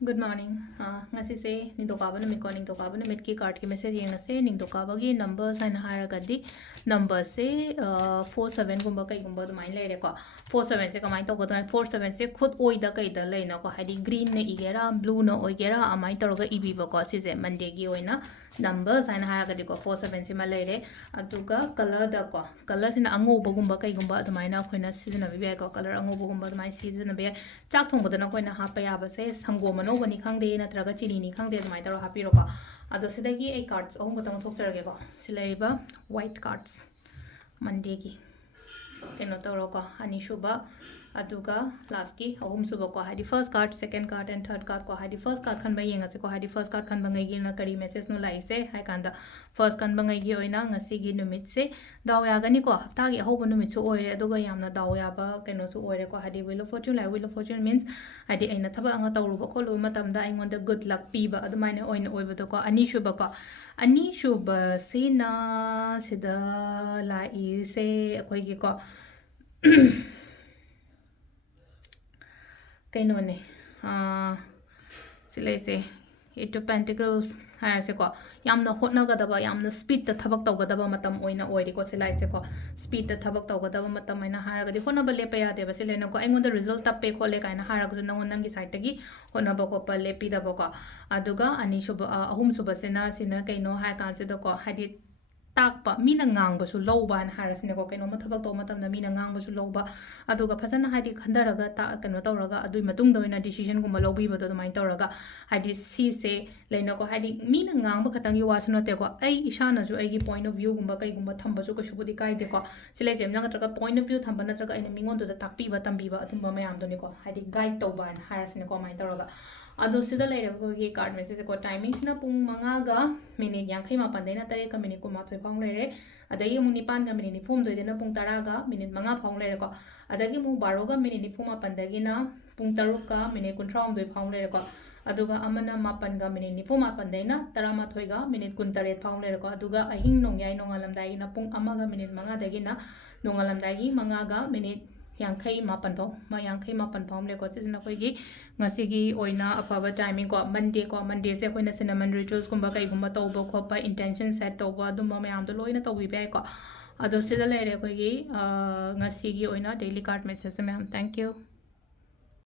Good morning. Ngasigi nindokaba numit ko nindokaba numit ki card ki message yengase nindokaba gi numbers haina haragadi number se 47 gumba kai gumba dumai leire ko 47 se kamai togoda 47 se khud oida kai da leina ko hadi green ne igera blue no oigera amai toroga ibi ba ko sise monday gi oina numbers haina haragadi ko 47 se ma leire aduga color da ko color sina angoba gumba kai gumba dumai na khoina sizina bi ko color angoba gumba dumai sizina bi chak thong bodana khoina ha pa ya ba se sangoma no bani khangde natraga chini ni khangde mai taro hapiro ko ado sidagi ei cards ohum gotang thokjarage ko silaiba white cards monday gi keno toro ko ani shuba aduga last ki ahum suba ko hadi first card second card and third card ko hadi first card khan ba yenga se ko hadi first card khan ba ngai gi na kari message no lai se hai kanda first kan ba ngai gi oina ngasi gi numit se daw ya gani ko hapta gi ahob numit su oire aduga yamna daw ya ba keno su oire ko hadi wheel of fortune lai wheel of fortune means hadi aina thaba anga tawru ba ko lu matam da ingon da good luck pi ba adumaina oina oiba to ko ani shuba se na sida lai se akoi gi ko keno ne silai se eight of pentacles hai se ko yamna hotna ga daba yamna speed ta thabak taw ga daba matam oina oiri ko silai se ko speed ta thabak taw ga daba matam aina hara ga di hona ba lepa ya de ba silai na ko aingon da result tappe khole kaina hara ga nangon nangi side tagi hona ba ko pa lepi da ba ko aduga ani shuba ahum suba sina kaino hai kan se da ko hadi takpa mina ngang ba su low ba na harasine ko kaino mathabak to matam na mina ngang ba su low ba aduga phasana hadi khandaraga ta kano tawraga adui matung da oina decision gumba lobi ba do mai tawraga hadi si se leina ko hadi mina ngang ba khatang yu wasuna te ko ai ishana ju ai gi point of view gumba kai gumba thamba su ka shubudi kai de ko sile jem na ka point of view thamba na traga ina mingon do da takpi ba tambi ba atumba mayam do ni ko hadi guide to ba na harasine ko mai tawraga ado sida leira ko gi card message ko timing sina pung manga ga minute yang khai ma pan deina tare ka minute ko ma thoi phang leire adagi mu nipan ga minute ni phum doi dena pung tara ga minute manga phang leire ko adagi mu 12 ga minute ni phum ma pan dagi na pung taruk ka minute kun thraum doi phang leire ko aduga amana mapan ga minute ni phum ma pan deina tara ma thoi ga minute kun tare phang leire ko aduga ahing nong yai nongalam dai na pung ama ga minute manga dagi na nongalam dai manga ga minute yankai mapan phom ma yankai mapan phom le ko sisina koi gi ngasigi oina afaba timing ko monday se koina cinnamon rituals kumba kai gumba tawba khopa intention set tawba dumba mayam do loina tawbi bai ko ado sida lere koi gi ngasigi oina daily card message ma'am thank you